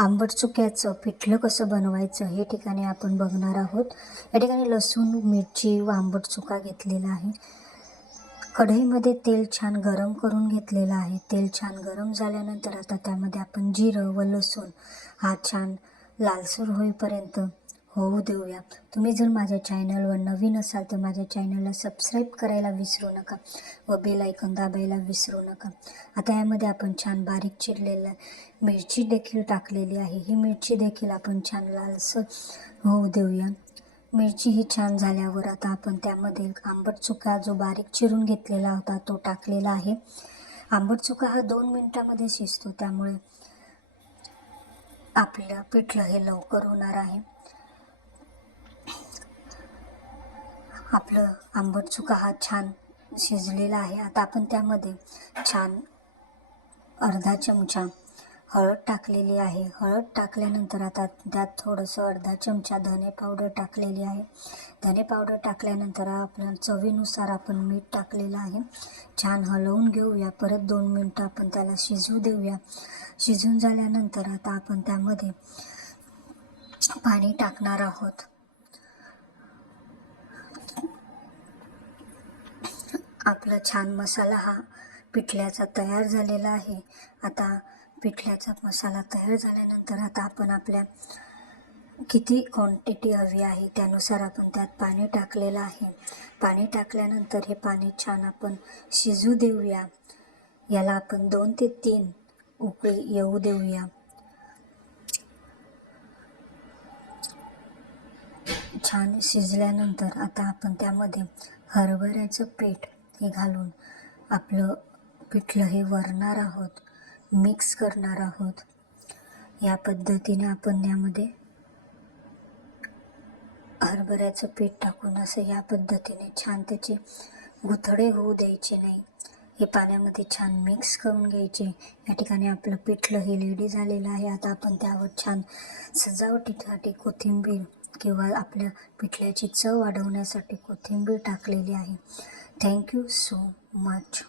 आंबट चुक्याचं पिठलं कसं बनवायचं हे ठिकाणी आपण बघणार आहोत. या ठिकाणी लसूण मिरची व आंबट चुका घेतलेला आहे. कढईमध्ये तेल छान गरम करून घेतलेलं आहे. तेल छान गरम झाल्यानंतर आता त्यामध्ये आपण जिरं व लसूण हा छान लालसर होईपर्यंत होऊ देऊया. तुम्ही जर माझ्या चॅनलवर नवीन असाल तर माझ्या चॅनलला सबस्क्राईब करायला विसरू नका व बेल ऐकून दाबायला विसरू नका. आता यामध्ये आपण छान बारीक चिरलेलं मिरची देखील टाकलेली आहे. ही मिरची देखील आपण छान लालसर होऊ देऊया. मिरची ही छान झाल्यावर आता आपण त्यामध्ये आंबट चुका जो बारीक चिरून घेतलेला होता तो टाकलेला आहे. आंबट चुका हा दोन मिनटामध्ये शिजतो त्यामुळे आपलं पिठलं हे लवकर होणार आहे. आपलं आंबट चुका हा छान शिजलेला आहे. आता आपण त्यामध्ये छान अर्धा चमचा हळद टाकलेली आहे. हळद टाकल्यानंतर आता त्यात थोडंसं अर्धा चमचा धने पावडर टाकलेली आहे. धने पावडर टाकल्यानंतर आपल्या चवीनुसार आपण मीठ टाकलेलं आहे. छान हलवून घेऊया. परत दोन मिनटं आपण त्याला शिजू देऊया. शिजून झाल्यानंतर आता आपण त्यामध्ये पाणी टाकणार आहोत. आपला छान मसाला हा पिठल्याचा तयार झालेला आहे. आता पिठल्याचा मसाला तयार झाल्यानंतर आता आपण आपल्या किती क्वांटिटी हवी आहे त्यानुसार आपण त्यात पाणी टाकलेलं आहे. पाणी टाकल्यानंतर हे पाणी छान आपण शिजू देऊया. याला आपण दोन ते तीन उकळी येऊ देऊया. छान शिजल्यानंतर आता आपण त्यामध्ये हरभऱ्याचं पीठ हे घालून आपलं पिठलं हे वरणार आहोत मिक्स करणार आहोत. या पद्धतीने आपण यामध्ये हरभऱ्याचं पीठ टाकून असं या पद्धतीने छान त्याचे गुथडे होऊ द्यायचे नाही. हे पाण्यामध्ये छान मिक्स करून घ्यायचे. या ठिकाणी आपलं पिठलं हे रेडी झालेलं आहे. आता आपण त्यावर छान सजावटीसाठी कोथिंबीर किंवा आपल्या पिठल्याची चव वाढवण्यासाठी कोथिंबीर टाकलेली आहे. Thank you so much.